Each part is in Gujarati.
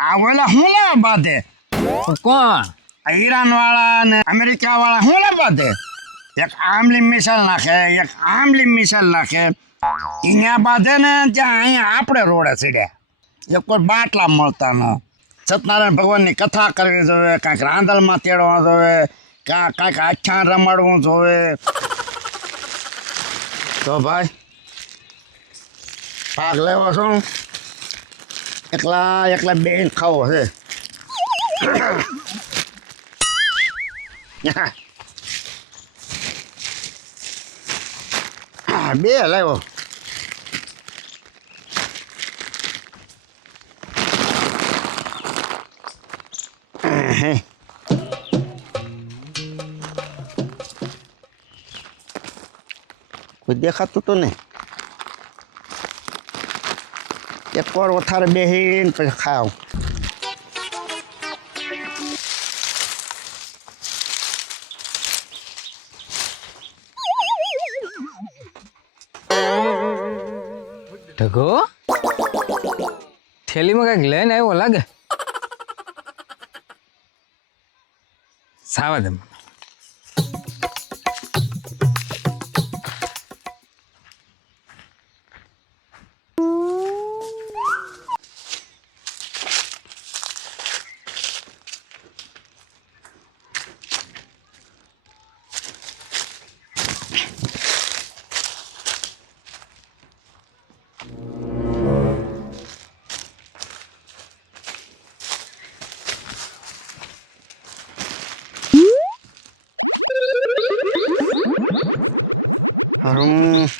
આ ઓલા હું લેવા બાંધે કોણ? આ ઈરાન વાળા ને અમેરિકા વાળા હું લેવા બાંધે એક આમલી મિસાલ નાખે એક આમલી મિસાલ નાખે અહીંયા બાંધે ને ત્યાં અહીંયા આપણે રોડે ચડ્યા એક કોઈ બાટલા મળતા ન સત્યનારાયણ ભગવાનની કથા કરવી જોઈએ કાંઈક રાંદલમાં તેડવા જોઈએ કાંઈક આખ્યાન રમાડવું જોઈએ તો ભાઈ ભાગ લેવો છો એકલા બેન ખાવો છે બે લાવ્યો કોઈ દેખાતું તો ને એક વાર વધારે બેહીને પછી ખાવ ઢગો થેલીમાં કંઈક લઈને આવ્યો લાગે. સાવા દે મને. હું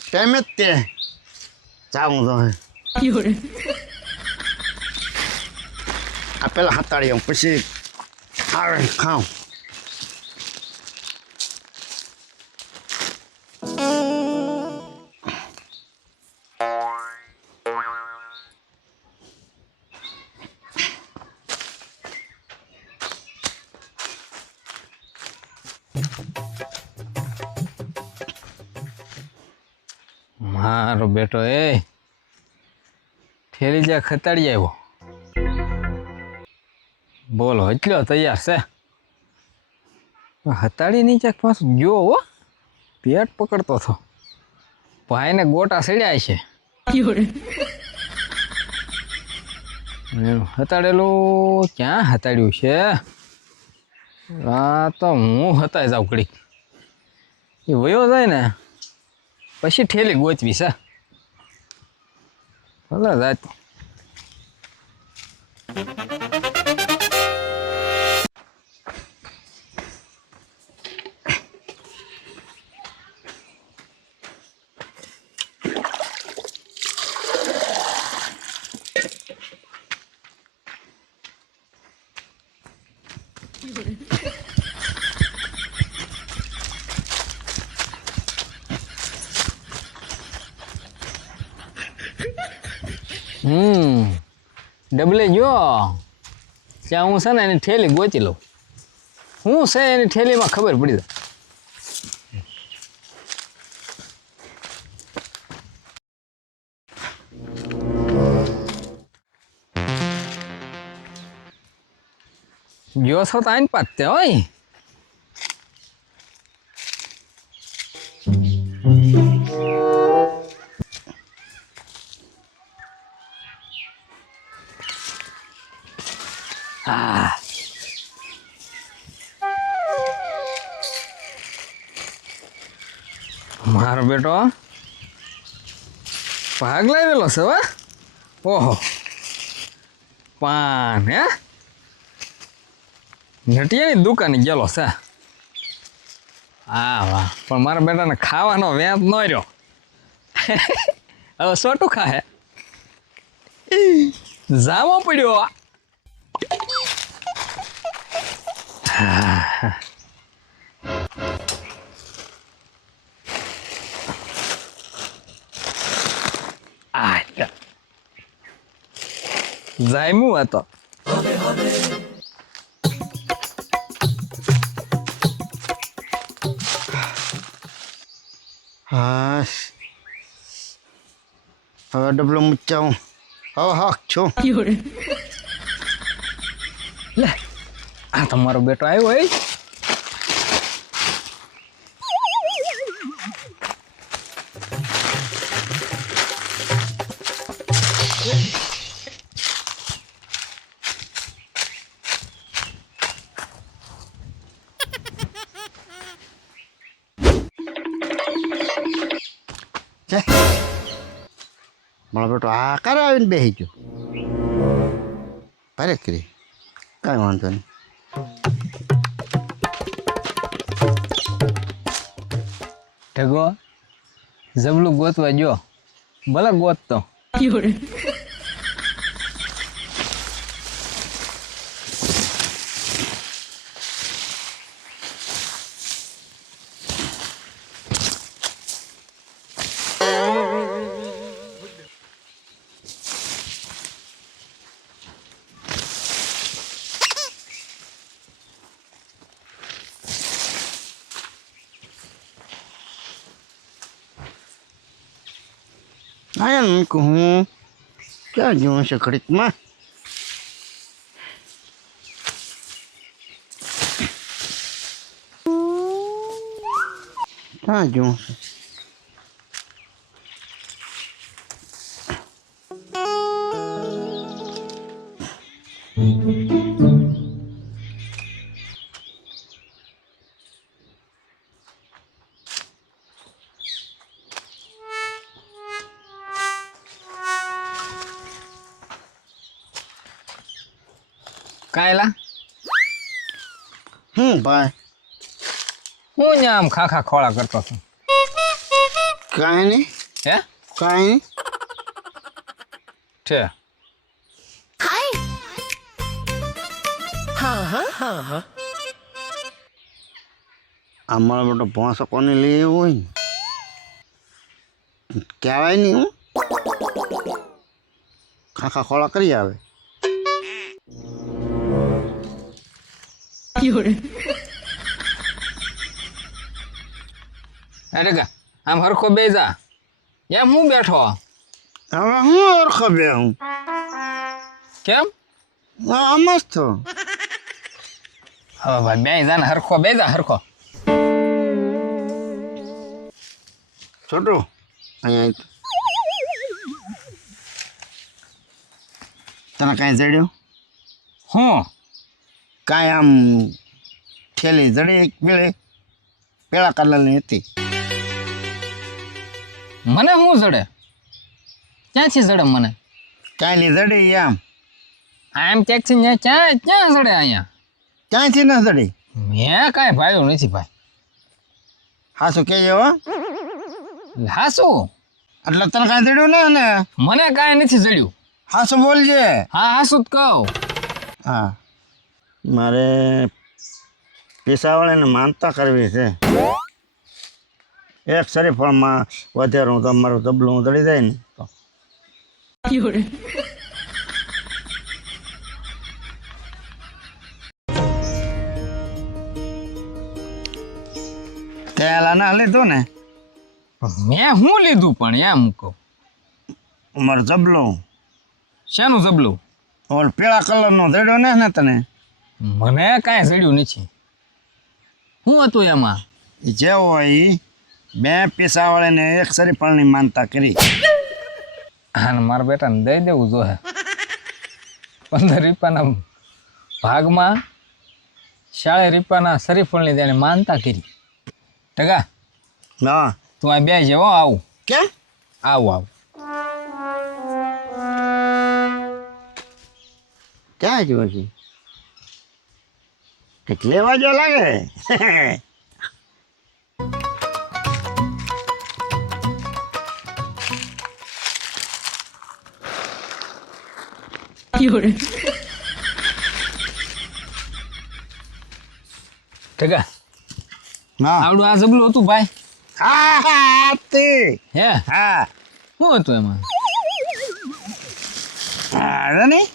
ટાઈમ જ તે જાઉં તો આ પેલા હતાડી આવું પછી આવે ખાઉં મારો બેટો એ થેલી જ્યાં ખતાડી આવ્યો બોલો એટલો તૈયાર છે હતાડી નીચે પાછું ગયો હો પેટ પકડતો હતો ભાઈને ગોટા સડ્યા છે હતાડેલું ક્યાં હતાડ્યું છે આ તો હું હતાઈ જાઉં કડી એ વયો જાય ને પછી ઠેલી ગોચવી છે ભલે જાત ડબલે જો ત્યાં હું છે ને એની ઠેલી ગોચી લઉં હું છે એની ઠેલીમાં ખબર પડી જાય ગયો છો તો આઈને પાતે હોય મારો બેટો ભાગ લાવેલો છે વા ઓહો પાન હે નટિયાની દુકાને ગયેલો છે હા વાહ પણ મારા બેટાને ખાવાનો વેત ન રહ્યો હવે સોટું ખાહે જામો પડ્યો જાયમું હતો હા હવે ડબલો મૂચાવું હક છું. લે આ તમારો બેટો આવ્યો હોય. છે મારો બેટો આ કરે આવીને બેસી ગયો. ભારે કરી કાંઈ વાંધો નહીં. ઢગો જબલું ગોતવા જો ભલે ગોતતો. આયા કહું હું ક્યાં જોઉં છે ઘડીકમાં. ક્યાં જોઉં છે. કાયલા ભાઈ હું ને આમ ખાખા ખોળા કરતો છું. કાંઈ નહીં. હે કાંઈ નહીં. છે આ મારો બેટો ભોંસો કોને લઈ આવ્યો હોય ને કહેવાય નહીં. હું ખાખા ખોળા કરી આવે. અરે કા આમ હરખો બે જા એમ હું બેઠો. હવે હું ઓળખો બે હું કેમ આમ જ તો. હવે ભાઈ બે જા ને હરખો બે જા હરખો. છોટું અહીંયા તને કાંઈ જડ્યું? હું કાંઈ આમ થેલી જડી બેળે પેલા કલરની હતી. મને શું જડે? ક્યાંથી જડે મને? કાંઈ જડી આમ આમ ક્યાંકથી ક્યાં ક્યાં જડે અહીંયા? ક્યાંયથી ન જડી. મેં કાંઈ ભાવ્યું નથી ભાઈ. હા શું કહેજે હો. હા શું એટલે તને કાંઈ જડ્યું ને? મને કાંઈ નથી જડ્યું. હા શું બોલજે. હા હા શું કહું. હા મારે પીસાવાળાને માનતા કરવી છે. એક શરીફળમાં વધારું તો મારું તબલું દળી જાય ને તો. તેલા ના લીધું ને મેં શું લીધું પણ એમ કહું. મારું જબલું. શેનું જબલું? ઓલ પીળા કલરનો જડ્યો ને તને? મને કાંઈ જડ્યું નથી. શું હતું એમાં? જે હોય એ બે પીસાવાળાને એક શરીફળની માનતા કરી. હા મારા બેટાને દઈ દેવું જોઈએ. 15 રૂપિયાના ભાગમાં 40 રૂપિયાના શરીફળની તેને માનતા કરી. ટકા હા તું આ બે જેવો આવું. કેમ? આવું ક્યાં જો છે? કંઈક લેવા જો લાગે. ટકા હા આવડું આ જબલું હતું ભાઈ. હા હા તે હે હા શું હતું એમાં? હા નહીં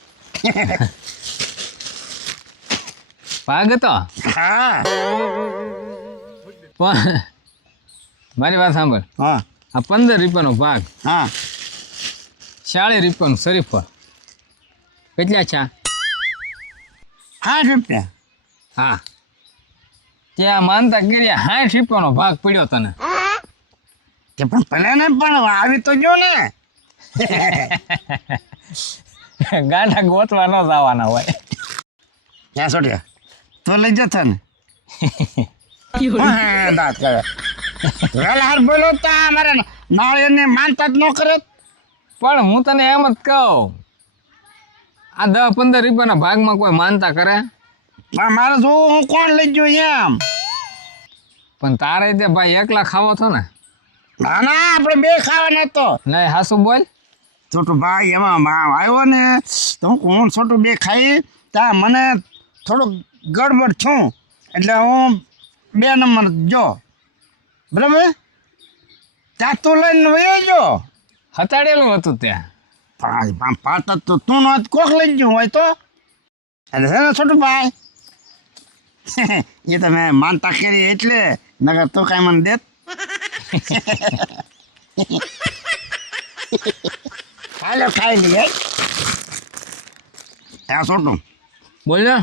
ભાગ હતો. હા પણ મારી વાત સાંભળ. હા આ 15 રૂપિયાનો ભાગ, હા 40 રૂપિયાનું શરીફળ, કેટલા છે 60 રૂપિયા. હા ત્યાં માનતા કર્યા 60 રૂપિયાનો ભાગ પડ્યો તને કે પણ ભલે ને પણ આવી તો જો ને. ગાંડા ગોતવા ન જવાના હોય. ક્યાં છોડ્યા તો લઈ જતો ને. હા, દાંત કરે વેલા હાર બોલો તો અમારે નાળિયેરને માનતા જ ન કરે. પણ હું તને એમ જ કહું આ 10-15 રૂપિયાના ભાગમાં કોઈ માનતા કરે પણ મારે જોવું હું કોણ લઈ ગયો એમ. પણ તારે તે ભાઈ એકલા ખાવો છો ને ના ના આપણે બે ખાવાના તો. નહીં હાસુ બોલ છોટું ભાઈ એમાં આવ્યો ને તો હું છોટું બે ખાઈ ત્યાં મને થોડુંક ગડબડ છું એટલે હું 2 નંબર જો બરાબર ત્યાં તું લઈને વયો જો. હતાડેલું હતું ત્યાં પાત તો તું નો કોક લઈ ગયું હોય તો એટલે છે ને છોટું ભાઈ. એ તો મેં માનતા કરી એટલે નગર તો કાંઈ મને દેત. હાલો ખાઈ લઈએ. ત્યાં છોટું બોલ્યો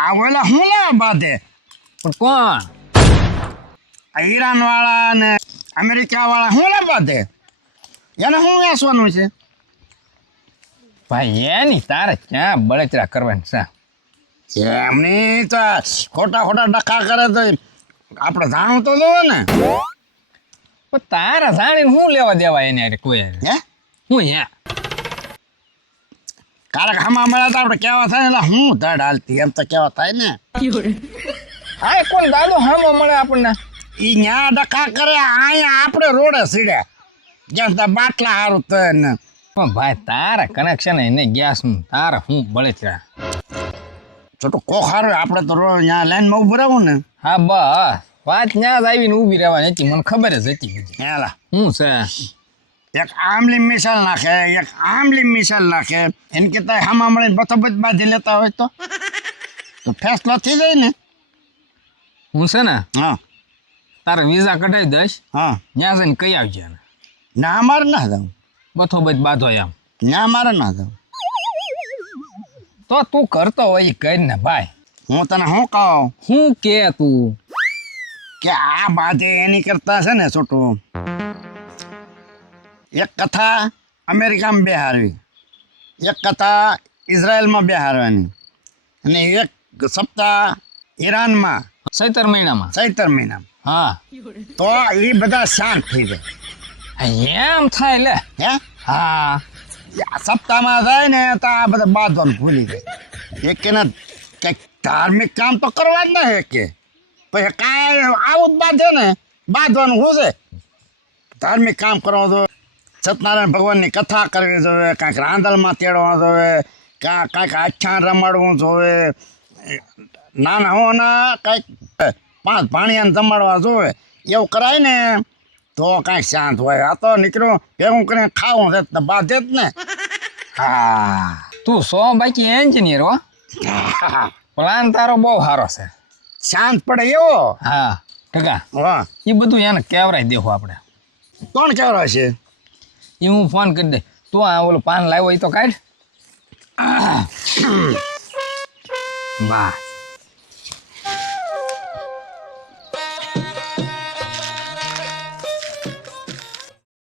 આ ઓલા હું લેવા બાંધે પણ કોણ આ ઈરાન વાળા ને અમેરિકા વાળા હું લેવા બાંધે એને શું વેચવાનું છે. ભાઈ એની તારે ક્યાં બળતરા કરવાની છે એમની તો ખોટા ખોટા ડખા કરે તો આપણે જાણવું તો જોવે ને. પણ તારા જાણીને શું લેવા દેવા એને હારે કોઈ હારે? હે હું યા કારક હમા મળ્યા તો આપણે કેવા થાય ને એટલે હું ધડ હાલતી એમ તો કેવા થાય ને. હા કોણ દાદો હામો મળે આપણને એ ન્યા ડખા કરે અહીંયા આપણે રોડે સીડ્યા જ્યાં ત્યાં બાટલા સારું તો ને. પણ ભાઈ તારા કનેક્શન એને ગેસનું તારે હું બળતરા છોટું કોક સારું આપણે તો રોડ ત્યાં લાઈનમાં ઊભું રહેવું ને. હા બસ વાત ત્યાં જ આવીને ઊભી રહેવાની હતી મને ખબર જ હતી બીજી હેલા શું છે એક આમલી મિસાલ નાખે એક આમલી મિસાલ નાખે એને કહેતા હામા મળીને બથોબથ બાંધી લેતા હોય તો ફેસલો થઈ જાય ને. હું છે ને હા તારે વિઝા કઢાવી દઈશ હા ત્યાં જઈને કહી આવજે એને ના મારે ના જાઉં બથોબથ બાંધો એમ ના મારે ના જાઉં. તો તું કરતો હોય એ કર ને ભાઈ. હું તને શું કહું શું કે તું કે આ બાધે એની કરતા છે ને છોટું એક કથા અમેરિકામાં બેહારવી એક કથા ઇઝરાયલમાં બેહારવાની અને એક સપ્તાહ ઈરાનમાં ચૈતર મહિનામાં ચૈતર મહિનામાં હા તો એ બધા શાંત થઈ જાય. એમ થાય લે હે હા આ સપ્તાહમાં જાય ને તો આ બધા બાંધવાનું ભૂલી જાય. એક કે ના કંઈક ધાર્મિક કામ તો કરવા જ ના હે કે પછી કાંઈ આવું જ બાંધે ને બાંધવાનું શું છે. ધાર્મિક કામ કરવા જોઈએ સત્યનારાયણ ભગવાનની કથા કરવી જોઈએ કાંઈક રાંદલમાં તેડવા જોઈએ કાંઈક આખ્યાન રમાડવું જોઈએ નાના હોવાના કાંઈક 5 ભાણિયાને જમાડવા જોઈએ એવું કરાય ને તો કાંઈક શાંત હોય. આ તો નીકળ્યું ભેગું કરીને ખાવું છે તો બાંધે જ ને. હા તું બાકી એન્જિનિયર હો પ્લાન તારો બહુ સારો છે શાંત પડે એવો. હા ટકા હા એ બધું એને કેવરાઈ દેવું આપણે કોણ કહેવાય છે એ હું ફોન કરી દે તું આ ઓલું પાન લાવ્યો એ તો કાઢ બા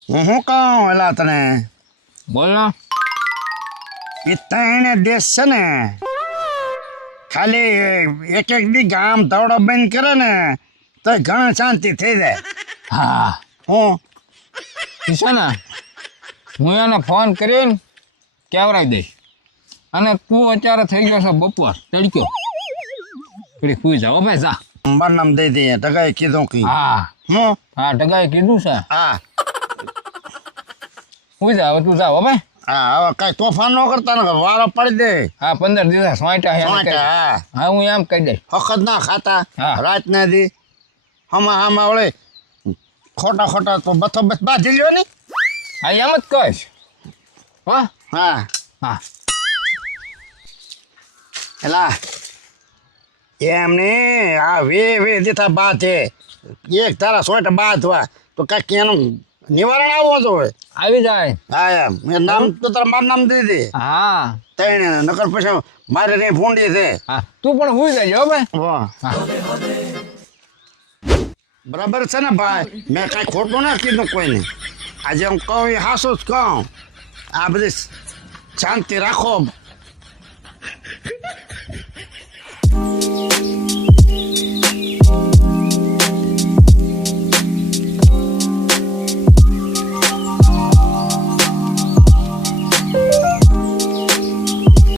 હું શું કહું એલા તને બોલો એ ત્રણે દેશ છે ને ખાલી એક દી ગામ ધવડો બંધ કરે ને તો ઘણા શાંતિ થઈ જાય. હા હું એ છે ને હું એને ફોન કરીને કેવરાઈ દઈશ અને તું અત્યારે થઈ ગયો છે બપોર તડક્યો થોડી સુઈ જાઓ ભાઈ જા મારું નામ દઈ દઈએ ટકાએ કીધું કે હા હું હા ટકાએ કીધું છે હા સુઈ જા હવે તું જાઓ ભાઈ હા હવે કાંઈ તોફાન ન કરતા ને વારો પડી દે. હા 15 દિવસ સોંટા, હા હા હું એમ કહી દઈશ વખત ના ખાતા હા. રાત ના દી હમા વળે ખોટા ખોટા તો બથો બસ બાંધી લ્યો ને. હા એમ જ કહીશ હો હા હા એલા એમને આ વે દીધા બાંધે એક તારા સોટા બાંધવા તો કાંઈક એનું નિવારણ આવો જોઈએ. આવી જાય. હા એમ મેં નામ તો તારા મારું નામ દઈ દે હા તઈને નકર પછી મારે નહીં ફૂંડી છે. હા તું પણ હુઈ જાય હો ભાઈ. વાહ હા બરાબર છે ને ભાઈ મેં કાંઈ ખોટું ના કીધું કોઈને આજે હું કહું એ હાસું જ કહું આ બધી શાંતિ રાખો